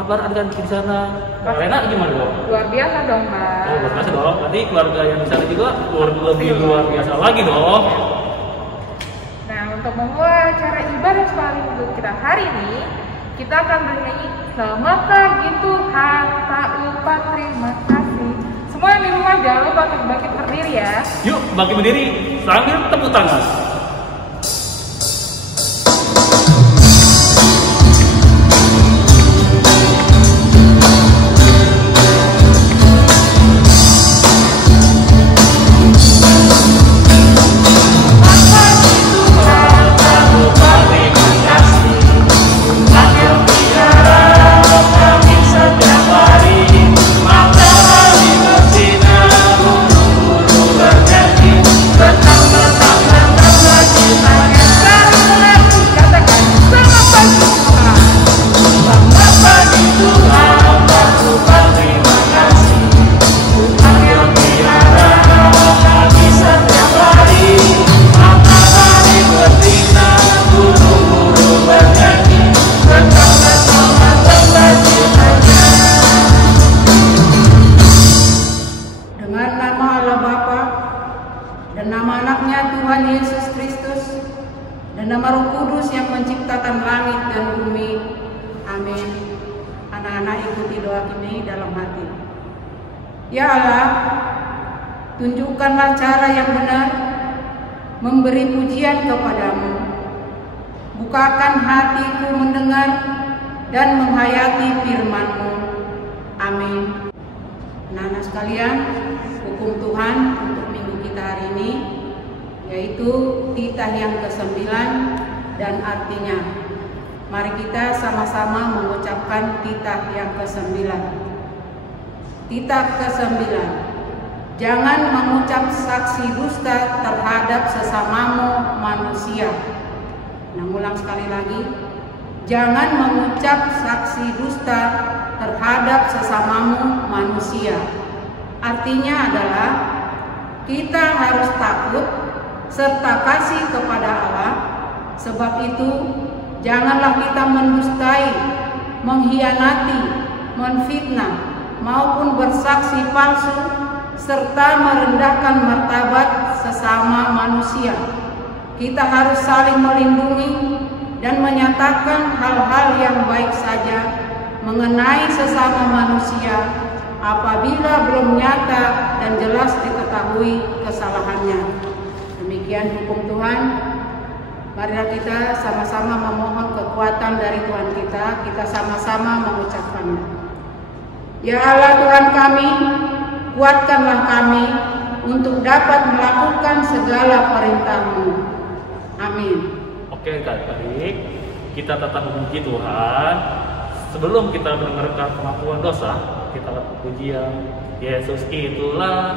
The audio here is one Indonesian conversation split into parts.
kabar adik-adik di sana? Kak Lena gimana dong? Luar biasa dong, Kak. Oh, luar biasa dong. Nanti keluarga yang di sana juga lebih luar biasa lagi dong. Nah, untuk memulai acara ibadah paling untuk kita hari ini, kita akan bernyanyi Semoga gitu Tuhan, tak lupa terima kasih. Semua yang di rumah jangan lupa untuk bangkit berdiri ya. Yuk, bangkit berdiri sambil tepuk tangan. Ya Allah, tunjukkanlah cara yang benar memberi pujian kepadamu. Bukakan hatiku mendengar dan menghayati firman-Mu. Amin. Anak-anak sekalian, hukum Tuhan untuk minggu kita hari ini yaitu titah yang ke-9 dan artinya. Mari kita sama-sama mengucapkan titah yang ke-9. Titah ke-9. Jangan mengucap saksi dusta terhadap sesamamu manusia. Nah, ulang sekali lagi. Jangan mengucap saksi dusta terhadap sesamamu manusia. Artinya adalah kita harus takut serta kasih kepada Allah. Sebab itu, janganlah kita mendustai, mengkhianati, menfitnah, maupun bersaksi palsu serta merendahkan martabat sesama manusia. Kita harus saling melindungi dan menyatakan hal-hal yang baik saja mengenai sesama manusia apabila belum nyata dan jelas diketahui kesalahannya. Demikian hukum Tuhan. Marilah kita sama-sama memohon kekuatan dari Tuhan kita sama-sama mengucapkannya. Ya Allah Tuhan kami, kuatkanlah kami untuk dapat melakukan segala perintah-Mu. Amin. Oke, baik. Kita tetap memuji Tuhan. Sebelum kita mendengarkan pengakuan dosa, kita lakukan pujian. Yesus itulah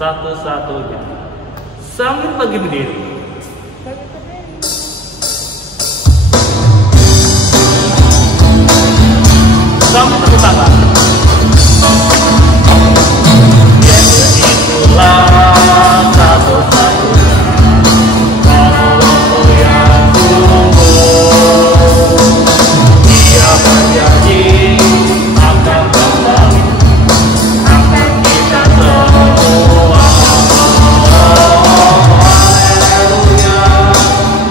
satu-satunya. Sambil bagi berdiri. Sambil tepuk tangan. Yesus itulah satu-satunya penolongku yang sungguh. Dia berjanji akan kembali akan kita semua. Haleluya,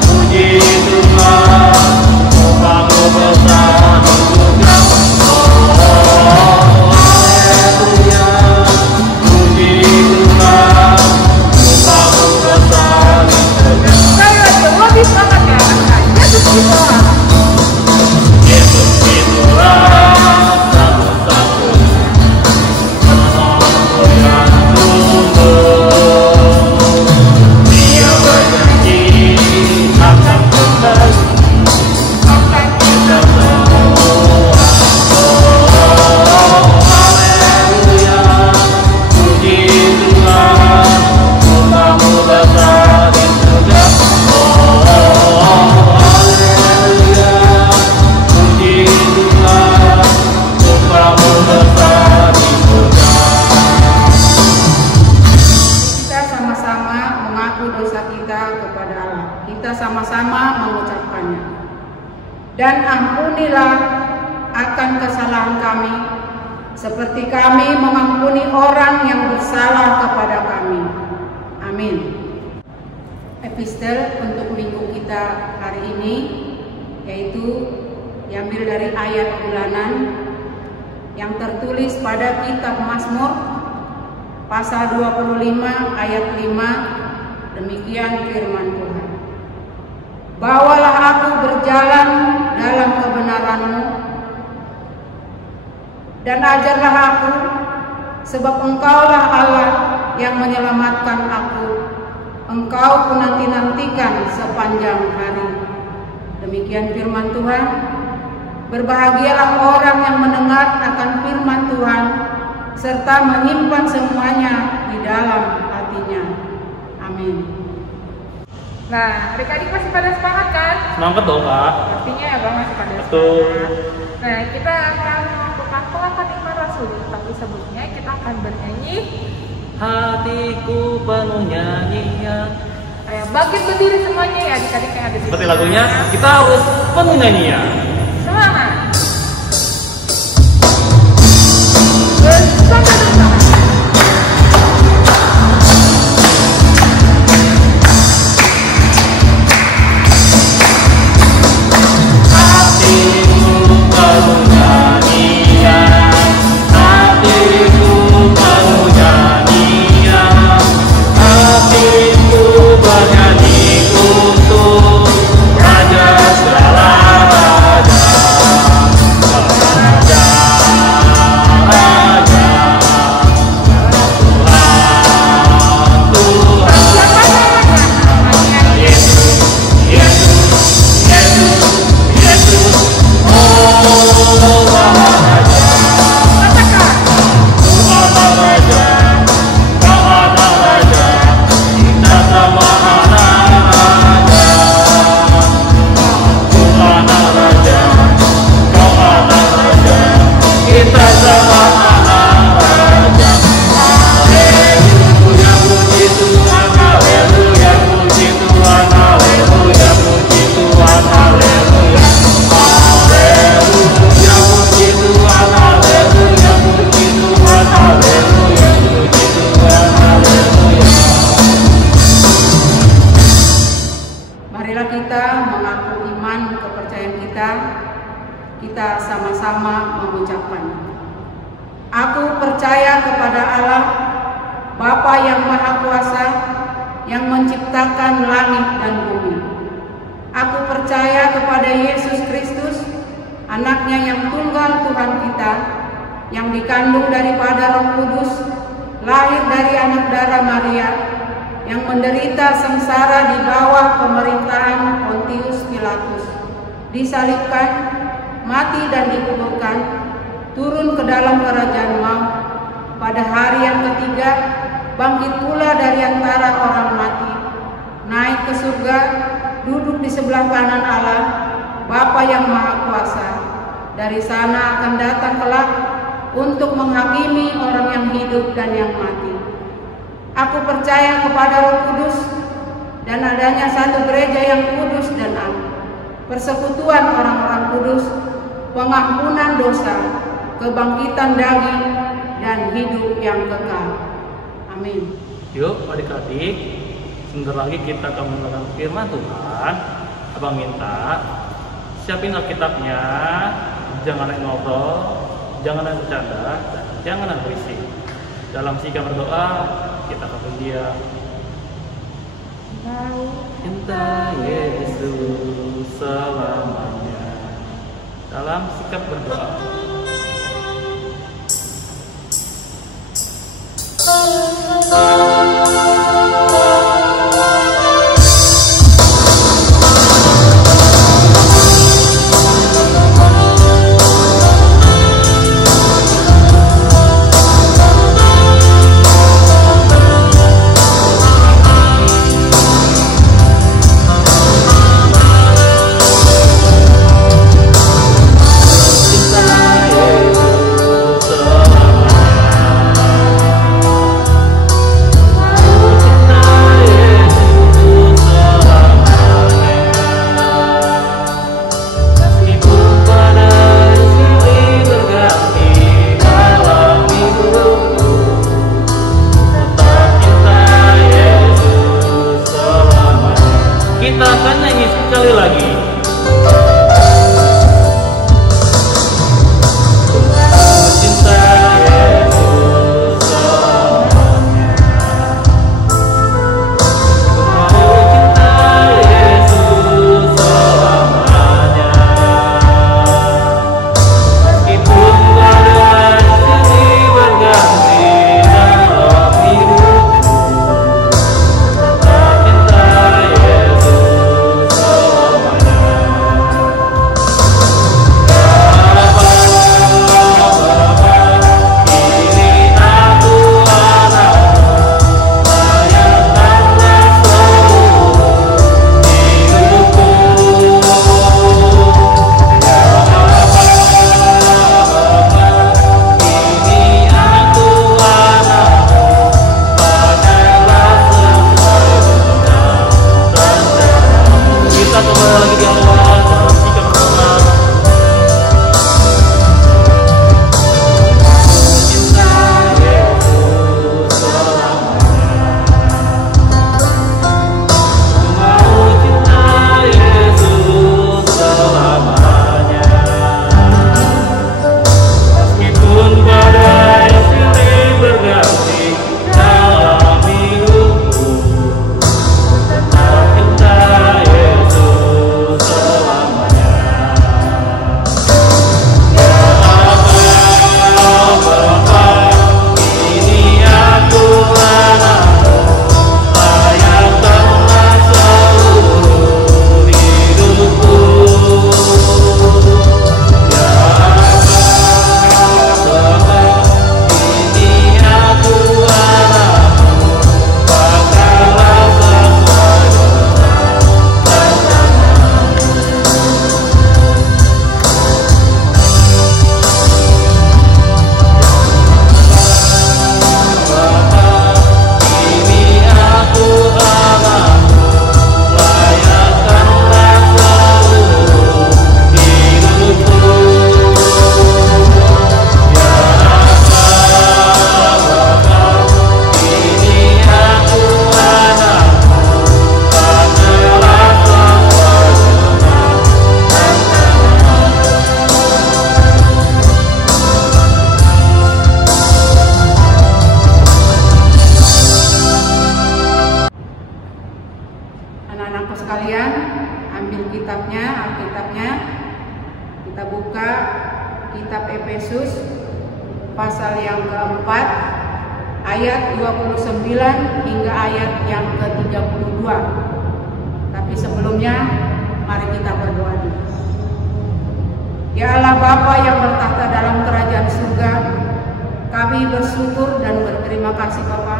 puji Tuhan, upahmu besar di surga. Yesus itulah satu-satunya penolongku yang sungguh. Dia berjanji akan kembali akan kita semua. Haleluya, puji Tuhan, upahmu besar di surga. Kita sama-sama mengucapkannya. Dan ampunilah akan kesalahan kami, seperti kami mengampuni orang yang bersalah kepada kami. Amin. Epistel untuk minggu kita hari ini yaitu diambil dari ayat bulanan yang tertulis pada kitab Mazmur pasal 25 ayat 5. Demikian firman Tuhan. Bawalah aku berjalan dalam kebenaran-Mu dan ajarlah aku, sebab Engkaulah Allah yang menyelamatkan aku. Engkau ku nanti-nantikan sepanjang hari. Demikian firman Tuhan. Berbahagialah orang yang mendengar akan firman Tuhan serta menyimpan semuanya di dalam hatinya. Amin. Nah, adik-adik masih pada semangat kan? Semangat dong, Kak. Artinya abang masih pada Betul. semangat. Nah, kita akan melakukan pengakuan iman rasuli, tapi sebelumnya kita akan bernyanyi. Hatiku penuh nyanyian. Ayo bangkit berdiri semuanya ya adik-adik yang ada di Seperti sini. lagunya, kita harus penuh nyanyian. Semangat. Bersama-sama. Kita sama-sama mengucapkan. Aku percaya kepada Allah, Bapa yang Maha Kuasa, yang menciptakan langit dan bumi. Aku percaya kepada Yesus Kristus, anaknya yang tunggal Tuhan kita, yang dikandung daripada Roh Kudus, lahir dari anak darah Maria, yang menderita sengsara di bawah pemerintahan Pontius Pilatus, disalibkan, mati dan dikuburkan, turun ke dalam kerajaan maut, pada hari yang ketiga bangkit pula dari antara orang mati, naik ke surga, duduk di sebelah kanan Allah, Bapa yang Maha Kuasa. Dari sana akan datang kelak untuk menghakimi orang yang hidup dan yang mati. Aku percaya kepada Roh Kudus dan adanya satu gereja yang kudus dan am, persekutuan orang-orang kudus, pengampunan dosa, kebangkitan daging, dan hidup yang kekal. Amin. Yuk adik-adik, sebentar lagi kita akan mendengarkan firman Tuhan. Abang minta siapin Alkitabnya, jangan yang ngobrol, jangan yang bercanda, dan jangan yang berisik. Dalam sikap berdoa, kita akan berdiam. Cinta Yesus selamanya. Dalam sikap berdoa. kitab Efesus pasal yang keempat ayat 29 hingga ayat yang ke-32. Tapi sebelumnya mari kita berdoa dulu. Ya Allah Bapa yang bertahta dalam kerajaan surga, kami bersyukur dan berterima kasih Bapa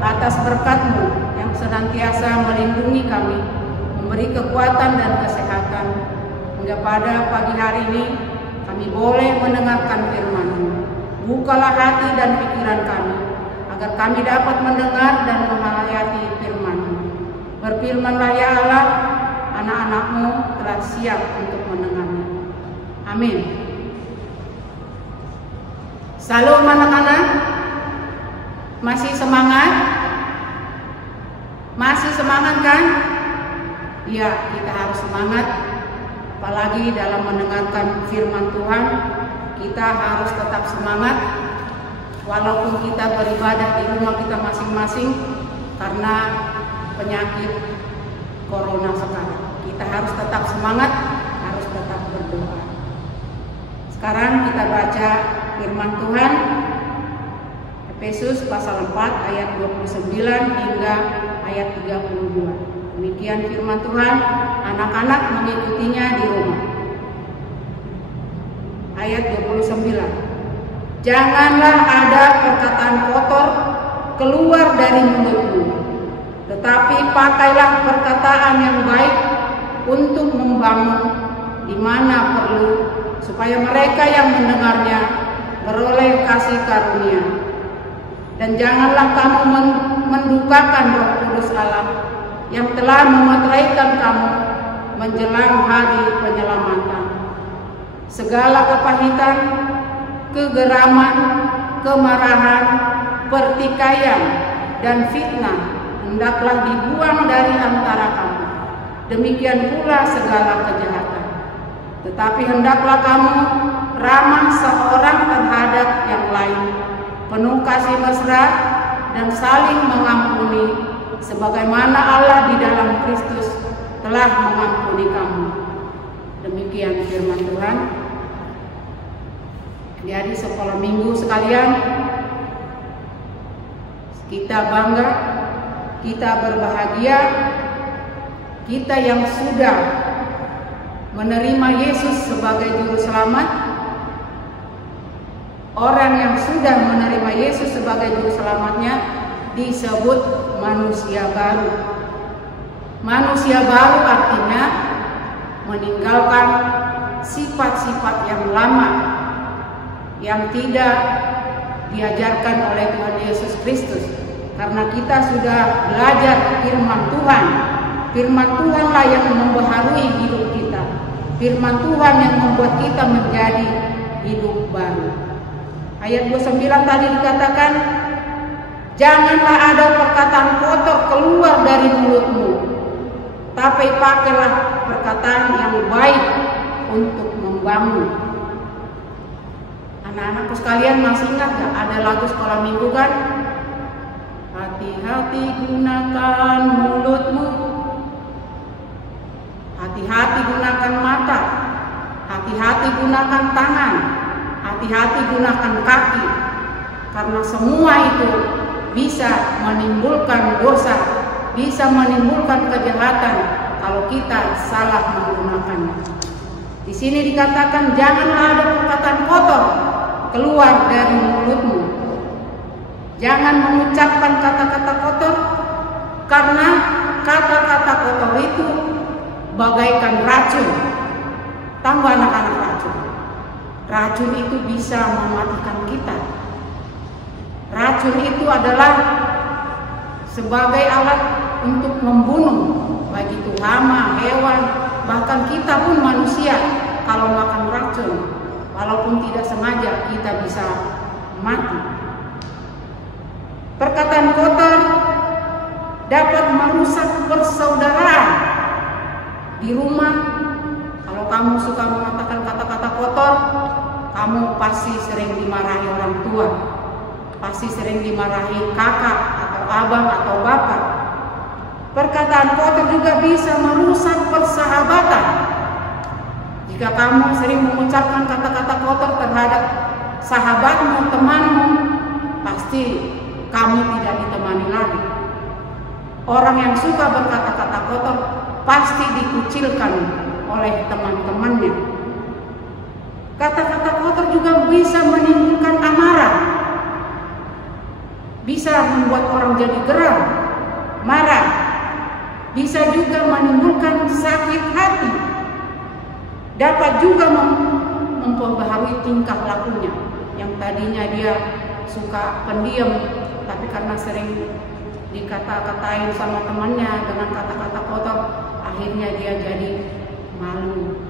atas berkat-Mu yang senantiasa melindungi kami, memberi kekuatan dan kesehatan hingga pada pagi hari ini kami boleh mendengarkan firman-Mu. Bukalah hati dan pikiran kami agar kami dapat mendengar dan menghayati firman-Mu. Berfirmanlah ya Allah, anak-anak-Mu telah siap untuk mendengarnya. Amin. Salam anak-anak, masih semangat? Masih semangat kan? Ya, kita harus semangat. Apalagi dalam mendengarkan firman Tuhan, kita harus tetap semangat. Walaupun kita beribadah di rumah kita masing-masing karena penyakit corona sekarang, kita harus tetap semangat, harus tetap berdoa. Sekarang kita baca firman Tuhan Efesus pasal 4 ayat 29 hingga ayat 32. Demikian firman Tuhan, anak-anak mengikutinya di rumah. Ayat 29. Janganlah ada perkataan kotor keluar dari mulutmu, tetapi pakailah perkataan yang baik untuk membangun di mana perlu, supaya mereka yang mendengarnya beroleh kasih karunia. Dan janganlah kamu mendukakan Roh Kudus Allah yang telah memeteraikan kamu menjelang hari penyelamatan. Segala kepahitan, kegeraman, kemarahan, pertikaian, dan fitnah hendaklah dibuang dari antara kamu. Demikian pula segala kejahatan. Tetapi hendaklah kamu ramah seorang terhadap yang lain, penuh kasih mesra dan saling mengampuni, sebagaimana Allah di dalam Kristus telah mengampuni kamu. Demikian firman Tuhan. Jadi sekolah minggu sekalian, kita bangga, kita berbahagia, kita yang sudah menerima Yesus sebagai juru selamat. Orang yang sudah menerima Yesus sebagai juru selamatnya disebut manusia baru. Manusia baru artinya meninggalkan sifat-sifat yang lama yang tidak diajarkan oleh Tuhan Yesus Kristus. Karena kita sudah belajar firman Tuhan. Firman Tuhanlah yang membaharui hidup kita. Firman Tuhan yang membuat kita menjadi hidup baru. Ayat 29 tadi dikatakan, janganlah ada perkataan kotor keluar dari mulutmu, tapi pakailah perkataan yang baik untuk membangun. Anak-anakku sekalian masih ingat gak ada lagu sekolah minggu kan? Hati-hati gunakan mulutmu, hati-hati gunakan mata, hati-hati gunakan tangan, hati-hati gunakan kaki, karena semua itu bisa menimbulkan dosa, bisa menimbulkan kejahatan kalau kita salah menggunakannya. Di sini dikatakan janganlah ada perkataan kotor keluar dari mulutmu. Jangan mengucapkan kata-kata kotor, karena kata-kata kotor itu bagaikan racun. Tahu anak-anak racun? Racun itu bisa mematikan kita. Racun itu adalah sebagai alat untuk membunuh, baik itu hama, hewan, bahkan kita pun manusia. Kalau makan racun, walaupun tidak sengaja, kita bisa mati. Perkataan kotor dapat merusak persaudaraan. Di rumah, kalau kamu suka mengatakan kata-kata kotor, kamu pasti sering dimarahi orang tua, pasti sering dimarahi kakak atau abang atau bapak. Perkataan kotor juga bisa merusak persahabatan. Jika kamu sering mengucapkan kata-kata kotor terhadap sahabatmu, temanmu, pasti kamu tidak ditemani lagi. Orang yang suka berkata-kata kotor pasti dikucilkan oleh teman-temannya. Kata-kata kotor juga bisa menimbulkan amarah, bisa membuat orang jadi geram, marah, bisa juga menimbulkan sakit hati, dapat juga mempengaruhi tingkah lakunya. Yang tadinya dia suka pendiam, tapi karena sering dikata-katain sama temannya dengan kata-kata kotor, akhirnya dia jadi malu.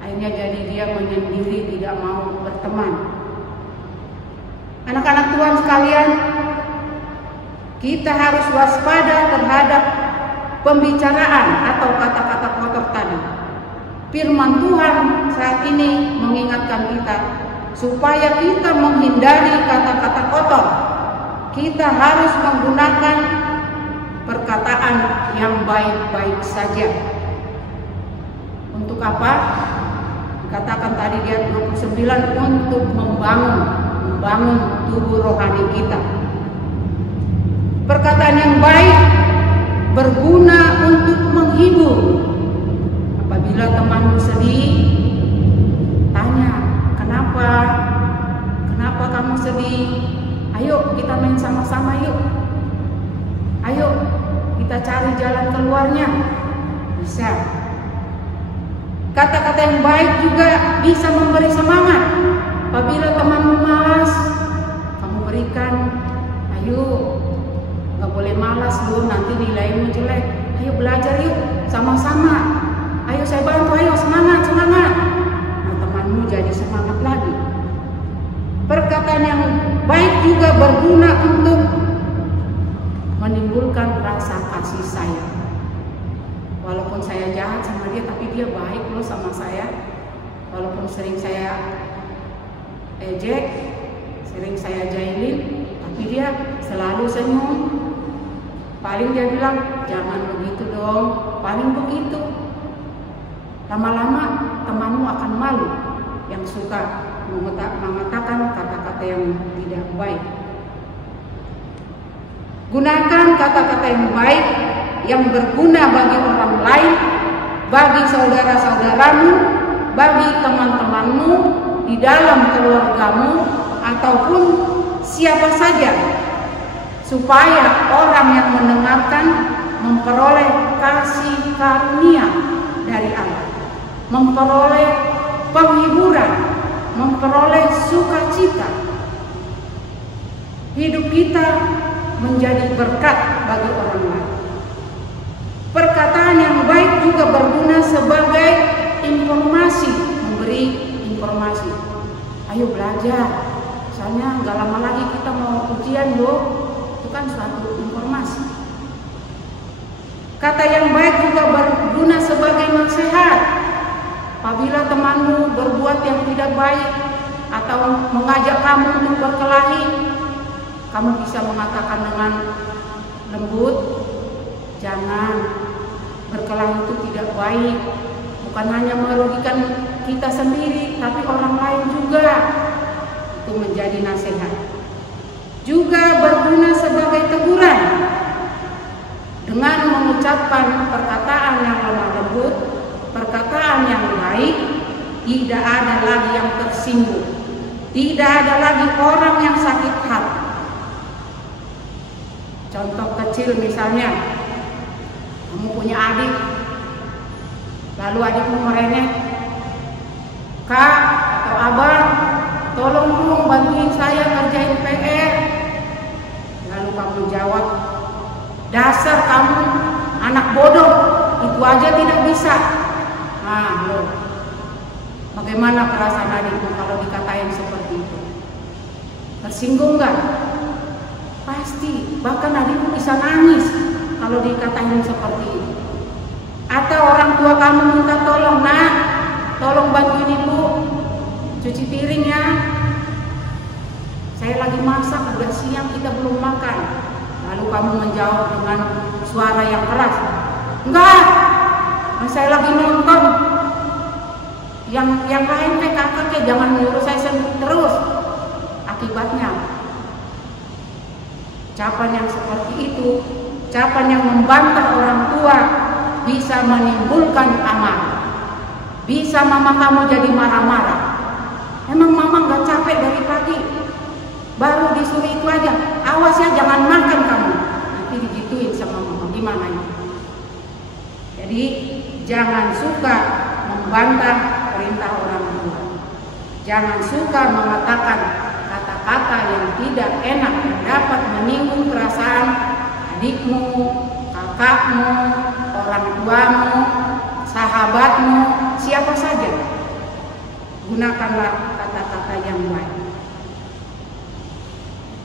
Akhirnya jadi dia menyendiri, tidak mau berteman. Anak-anak Tuhan sekalian, kita harus waspada terhadap pembicaraan atau kata-kata kotor tadi. Firman Tuhan saat ini mengingatkan kita supaya kita menghindari kata-kata kotor. Kita harus menggunakan perkataan yang baik-baik saja. Untuk apa? Dikatakan tadi di ayat 29, untuk membangun tubuh rohani kita. Perkataan yang baik berguna untuk menghibur. Apabila temanmu sedih, tanya, kenapa kamu sedih? Ayo kita main sama-sama yuk. Ayo kita cari jalan keluarnya. Bisa. Kata-kata yang baik juga bisa memberi semangat. Apabila temanmu malas, kamu berikan, ayo, gak boleh malas loh, nanti nilaimu jelek. Ayo belajar yuk, sama-sama. Ayo saya bantu, ayo semangat. Nah, temanmu jadi semangat lagi. Perkataan yang baik juga berguna untuk menimbulkan rasa kasih sayang. Walaupun saya jahat sama dia, tapi dia baik loh sama saya. Walaupun sering saya ejek, sering saya jahilin, tapi dia selalu senyum. Paling dia bilang, jangan begitu dong, paling begitu. Lama-lama temanmu akan malu yang suka mengatakan kata-kata yang tidak baik. Gunakan kata-kata yang baik yang berguna bagi orang lain, bagi saudara-saudaramu, bagi teman-temanmu, di dalam keluargamu, ataupun siapa saja, supaya orang yang mendengarkan memperoleh kasih karunia dari Allah, memperoleh penghiburan, memperoleh sukacita. Hidup kita menjadi berkat bagi orang lain. Perkataan yang baik juga berguna sebagai informasi, memberi informasi. Ayo belajar, soalnya nggak lama lagi kita mau ujian loh. Itu kan suatu informasi. Kata yang baik juga berguna sebagai nasihat. Apabila temanmu berbuat yang tidak baik atau mengajak kamu untuk berkelahi, kamu bisa mengatakan dengan lembut, jangan, berkelahi itu tidak baik, bukan hanya merugikan kita sendiri, tapi orang lain juga. Itu menjadi nasihat. Juga berguna sebagai teguran. Dengan mengucapkan perkataan yang lemah lembut, perkataan yang baik, tidak ada lagi yang tersinggung, tidak ada lagi orang yang sakit hati. Contoh kecil misalnya, kamu punya adik, lalu adikmu merengek, Kak atau Abang, tolong dong bantuin saya kerjain PR. Lalu kamu jawab, dasar kamu anak bodoh, itu aja tidak bisa. Nah, loh, bagaimana perasaan adikmu kalau dikatain seperti itu? Tersinggung nggak? Pasti, bahkan adikmu bisa nangis kalau dikatain seperti itu. Atau orang tua kamu minta tolong, nak, tolong bantuin ibu cuci piring ya. Saya lagi masak, udah siang kita belum makan. Lalu kamu menjawab dengan suara yang keras, enggak, saya lagi nonton. yang lain kakak jangan menyuruh saya terus. Akibatnya ucapan yang seperti itu, ucapan yang membantah orang tua bisa menimbulkan amarah. Bisa mama kamu jadi marah-marah. Emang mama gak capek dari pagi? Baru disuruh itu aja, awas ya jangan makan kamu. Nanti digituin sama mama, gimana ini? Jadi jangan suka membantah perintah orang tua. Jangan suka mengatakan kata-kata yang tidak enak yang dapat menyinggung perasaan adikmu, kakakmu, orang tuamu, sahabatmu, siapa saja. Gunakanlah kata-kata yang baik.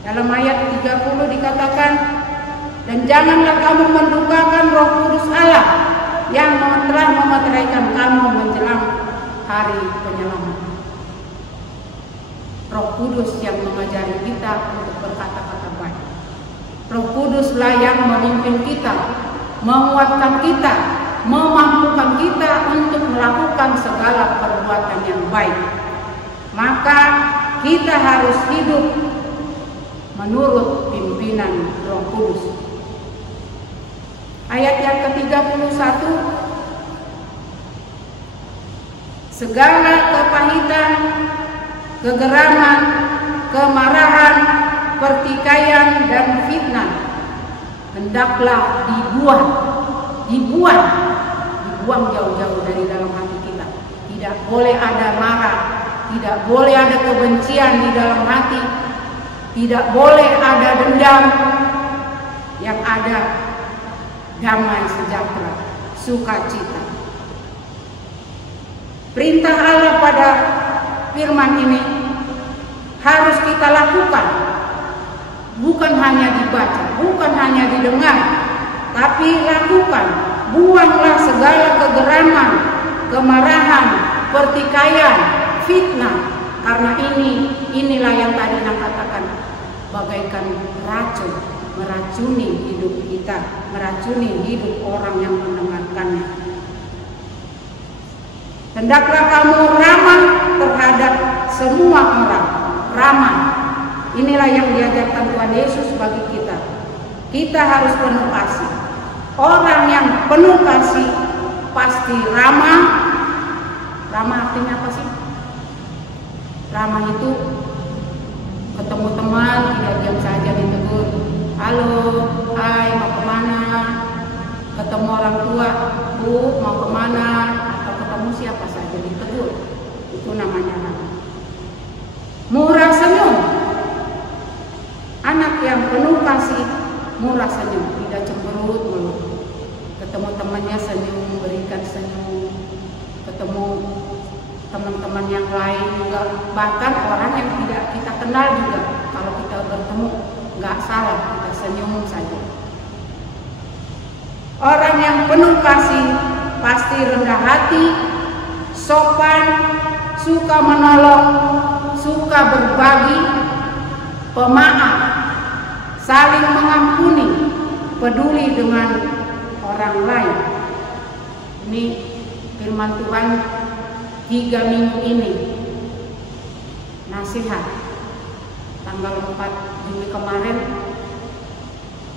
Dalam ayat 30 dikatakan, dan janganlah kamu mendukakan Roh Kudus Allah yang telah memeteraikan kamu menjelang hari penyelamat. Roh Kudus yang mengajari kita untuk berkata-kata baik. Roh Kuduslah yang memimpin kita, menguatkan kita, memampukan kita untuk melakukan segala perbuatan yang baik. Maka kita harus hidup menurut pimpinan Roh Kudus. Ayat yang ke-31, segala kepahitan, kegeraman, kemarahan, pertikaian, dan fitnah hendaklah dibuang jauh-jauh dari dalam hati kita. Tidak boleh ada marah, tidak boleh ada kebencian di dalam hati, tidak boleh ada dendam. Yang ada damai sejahtera, sukacita. Perintah Allah pada firman ini harus kita lakukan, bukan hanya dibaca, bukan hanya didengar, tapi lakukan. Buanglah segala kegeraman, kemarahan, pertikaian, fitnah, karena inilah yang tadi Nak katakan, bagaikan racun, meracuni hidup kita, meracuni hidup orang yang mendengarkannya. Hendaklah kamu ramah terhadap semua orang, ramah. Inilah yang diajarkan Tuhan Yesus bagi kita. Kita harus penuh kasih. Orang yang penuh kasih pasti ramah. Ramah artinya apa sih? Ramah itu ketemu teman tidak diam saja ditegur. Halo, hai, mau kemana? Ketemu orang tua, Bu, mau kemana? Atau ketemu siapa saja ditegur. Itu namanya ramah. Murah senyum. Anak yang penuh kasih murah senyum, tidak cemberut mulu. Ketemu temannya senyum, berikan senyum. Ketemu teman-teman yang lain juga, bahkan orang yang tidak kita kenal juga, kalau kita bertemu nggak salah, kita senyum saja. Orang yang penuh kasih pasti rendah hati, sopan, suka menolong, suka berbagi, pemaaf, saling mengampuni, peduli dengan orang lain. Ini firman Tuhan 3 minggu ini, nasihat tanggal 4 Juli kemarin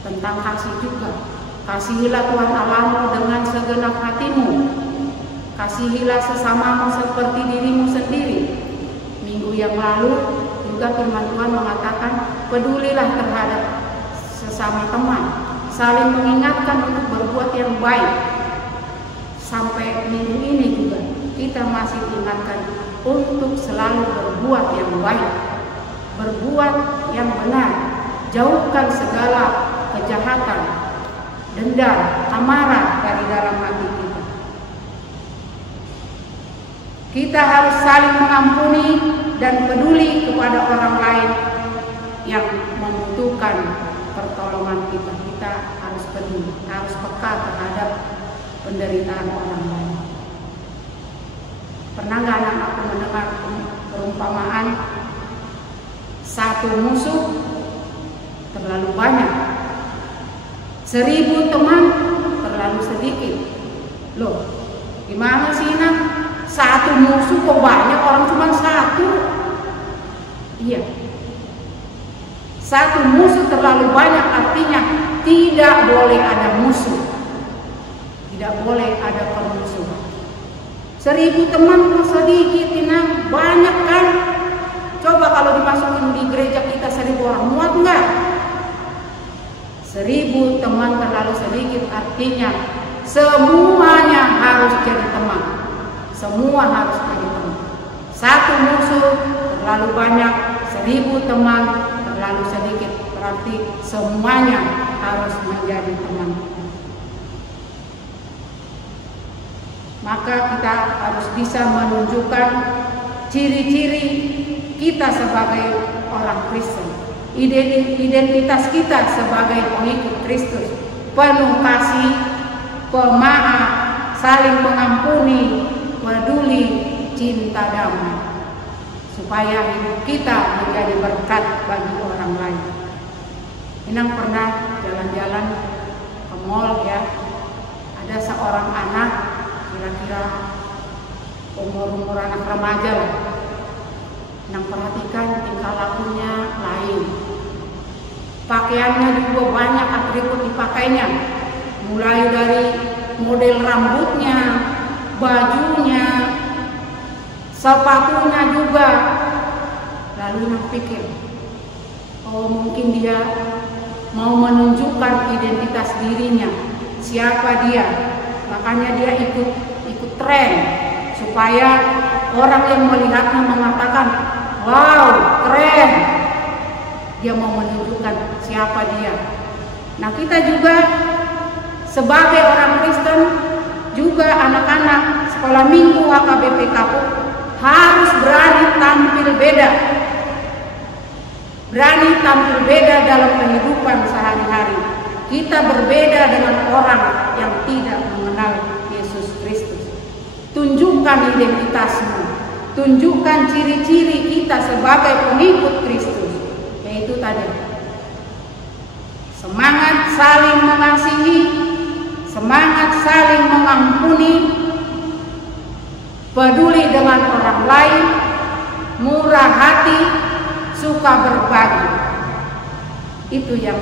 tentang kasih juga. Kasihilah Tuhan Allahmu dengan segenap hatimu, kasihilah sesamamu seperti dirimu sendiri. Minggu yang lalu juga firman Tuhan mengatakan, pedulilah terhadap sesama teman, saling mengingatkan untuk berbuat yang baik. Sampai minggu ini juga kita masih diingatkan untuk selalu berbuat yang baik, berbuat yang benar, jauhkan segala kejahatan, dendam, amarah dari dalam hati kita. Kita harus saling mengampuni dan peduli kepada orang lain yang membutuhkan pertolongan kita. Kita harus peduli, harus peka terhadap penderitaan orang lain. Pernah nggak anak aku mendengar perumpamaan, satu musuh terlalu banyak, 1000 teman terlalu sedikit. Loh, gimana sih Nak? Satu musuh kok banyak, orang cuma satu. Iya. Satu musuh terlalu banyak, artinya tidak boleh ada musuh. Tidak boleh ada permusuhan. 1000 teman sedikit, Inang, banyak kan? Coba kalau dimasukin di gereja kita 1000 orang, muat enggak? 1000 teman terlalu sedikit, artinya semuanya harus jadi teman. Semua harus jadi teman. Satu musuh terlalu banyak, 1000 teman terlalu sedikit, berarti semuanya harus menjadi teman. Maka kita harus bisa menunjukkan ciri-ciri kita sebagai orang Kristen, identitas kita sebagai pengikut Kristus, penuh kasih, pemaaf, saling mengampuni, peduli, cinta damai, supaya hidup kita menjadi berkat bagi orang lain. Inang pernah jalan-jalan ke mall ya, ada seorang anak, kira-kira umur anak remaja lah. Inang perhatikan tingkah lakunya lain, pakaiannya juga banyak atribut dipakainya, mulai dari model rambutnya, bajunya, sepatunya juga. Lalu Inang pikir, oh mungkin dia mau menunjukkan identitas dirinya, siapa dia, makanya dia ikut tren supaya orang yang melihatnya mengatakan, wow, keren. Dia mau menunjukkan siapa dia. Nah, kita juga sebagai orang Kristen, juga anak-anak sekolah minggu HKBP Kapuk harus berani tampil beda. Berani tampil beda dalam kehidupan sehari-hari. Kita berbeda dengan orang yang tidak mengenal Yesus Kristus. Tunjukkan identitasmu, tunjukkan ciri-ciri kita sebagai pengikut Kristus, yaitu tadi semangat saling mengasihi, semangat saling mengampuni, peduli dengan orang lain, murah hati, suka berbagi. Itu yang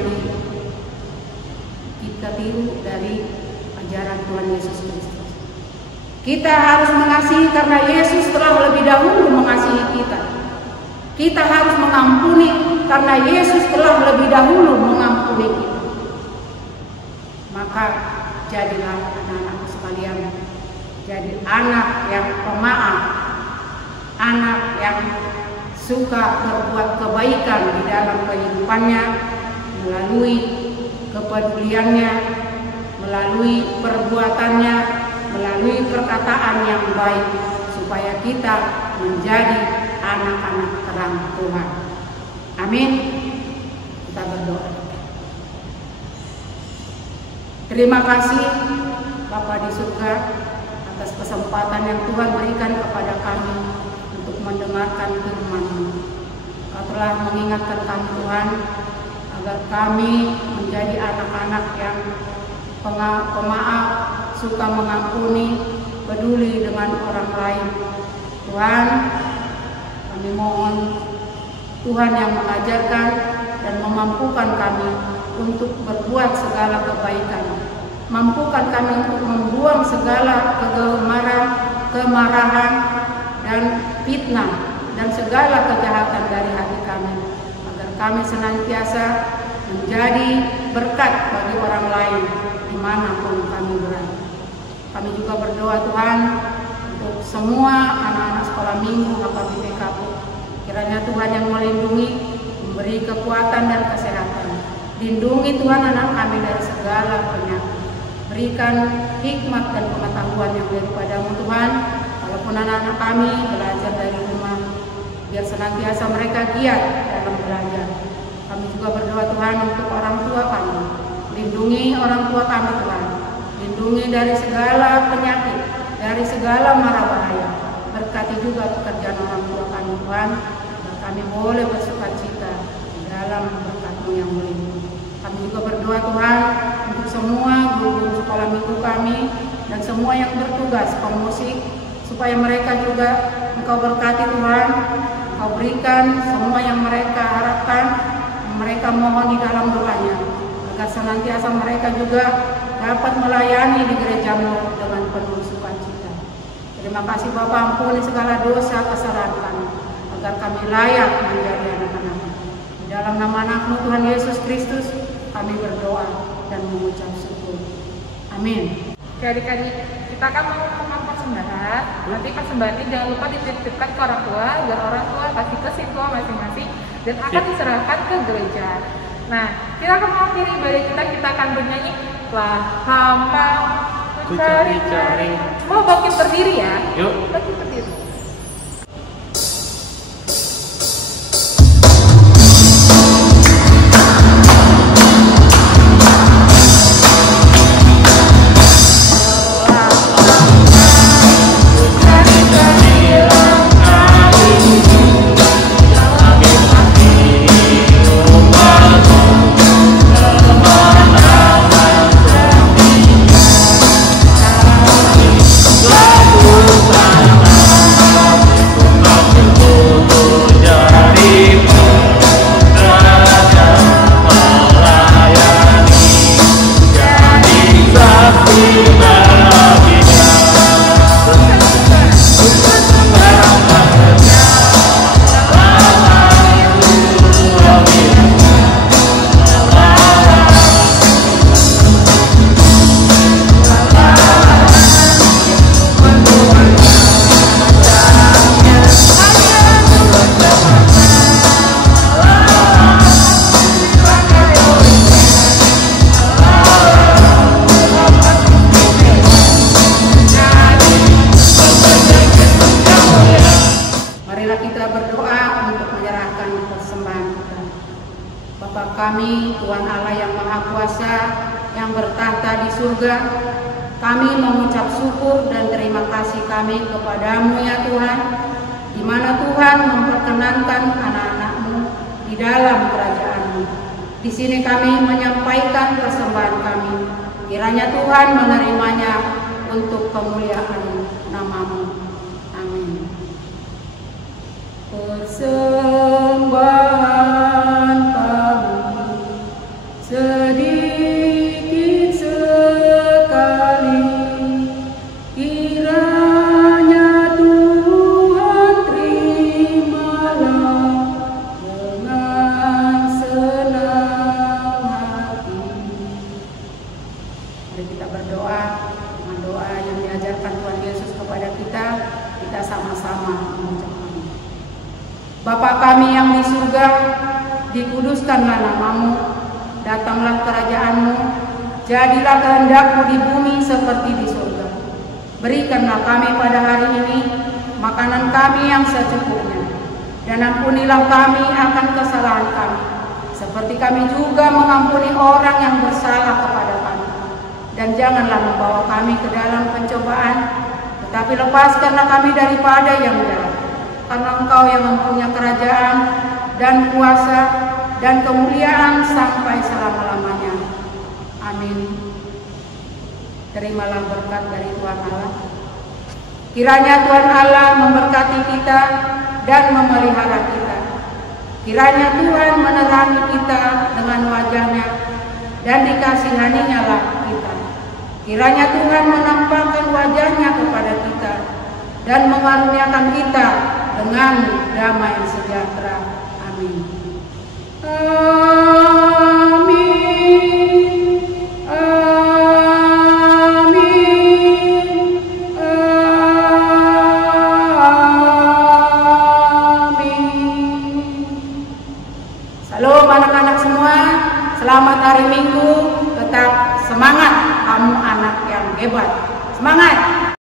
kita tiru dari ajaran Tuhan Yesus Kristus. Kita harus mengasihi karena Yesus telah lebih dahulu mengasihi kita. Kita harus mengampuni karena Yesus telah lebih dahulu mengampuni kita. Maka jadilah anak-anakku sekalian, jadi anak yang pemaaf, anak yang suka berbuat kebaikan di dalam kehidupannya, melalui kepeduliannya, melalui perbuatannya, melalui perkataan yang baik, supaya kita menjadi anak-anak terang Tuhan. Amin. Kita berdoa. Terima kasih Bapa di surga atas kesempatan yang Tuhan berikan kepada kami untuk mendengarkan firman-Mu. Kau telah mengingatkan kami Tuhan agar kami menjadi anak-anak yang pemaaf, suka mengampuni, peduli dengan orang lain. Tuhan, kami mohon Tuhan yang mengajarkan dan memampukan kami untuk berbuat segala kebaikan. Mampukan kami untuk membuang segala kegemaran, kemarahan, dan fitnah, dan segala kejahatan dari hati kami, agar kami senantiasa menjadi berkat bagi orang lain dimanapun kami berada. Kami juga berdoa Tuhan untuk semua anak-anak sekolah minggu HKBP Kapuk. Kiranya Tuhan yang melindungi, memberi kekuatan dan kesehatan. Lindungi Tuhan anak kami dari segala penyakit. Berikan hikmat dan pengetahuan yang daripada-Mu Tuhan. Walaupun anak-anak kami belajar dari rumah, biar senantiasa mereka giat dalam belajar. Kami juga berdoa Tuhan untuk orang tua kami. Lindungi orang tua kami Tuhan. Lindungi dari segala penyakit, dari segala mara bahaya. Berkati juga pekerjaan orang tua kami Tuhan, agar kami boleh bersukacita di dalam berkat-Mu yang melindungi. Kami juga berdoa Tuhan untuk semua guru sekolah minggu kami dan semua yang bertugas pemusik, supaya mereka juga Engkau berkati Tuhan, Engkau berikan semua yang mereka harapkan, mereka mohon di dalam doanya, agar senantiasa mereka juga dapat melayani di gereja-Mu dengan penuh sukacita. Terima kasih Bapa, ampuni segala dosa kesalahan kami, agar kami layak menjadi anak-anak-Mu. Di dalam nama anak-Mu Tuhan Yesus Kristus, kami berdoa dan mengucap syukur. Amin. Adik-adik, kita akan mengumpulkan persembahan. Nanti persembahan ini jangan lupa dititipkan ke orang tua, agar orang tua kasih ke siswa masing-masing dan akan diserahkan ke gereja. Nah, kita akan mengakhiri ibadah kita akan bernyanyi lah hamba ku cari-cari. Mau bangkit berdiri ya? Yuk. Bangkit berdiri. Bapa kami, Tuhan Allah yang Maha Kuasa, yang bertahta di surga, kami mengucap syukur dan terima kasih kami kepada-Mu ya Tuhan, di mana Tuhan memperkenankan anak-anak-Mu di dalam kerajaan-Mu. Di sini kami menyampaikan persembahan kami, kiranya Tuhan menerimanya untuk kemuliaan nama-Mu. Amin. Persembahan sedikit sekali, kiranya Tuhan terimalah dengan senang hati. Mari kita berdoa dengan doa yang diajarkan Tuhan Yesus kepada kita. Kita sama-sama mengucapkan: Bapa kami yang di surga, dikuduskanlah nama-Mu, datanglah kerajaan-Mu, jadilah kehendak-Mu di bumi seperti di surga. Berikanlah kami pada hari ini makanan kami yang secukupnya, dan ampunilah kami akan kesalahan kami, seperti kami juga mengampuni orang yang bersalah kepada kami. Dan janganlah membawa kami ke dalam pencobaan, tetapi lepaskanlah kami daripada yang jahat. Karena Engkau yang mempunyai kerajaan dan kuasa dan kemuliaan sampai selama-lamanya. Amin. Terimalah berkat dari Tuhan Allah. Kiranya Tuhan Allah memberkati kita dan memelihara kita. Kiranya Tuhan menerangi kita dengan wajah-Nya dan dikasihani-Nya lah kita. Kiranya Tuhan menampakkan wajah-Nya kepada kita dan mengaruniakan kita dengan damai sejahtera. Amin. Amin. Amin. Amin. Salam anak-anak semua, selamat hari Minggu, tetap semangat, kamu anak yang hebat. Semangat.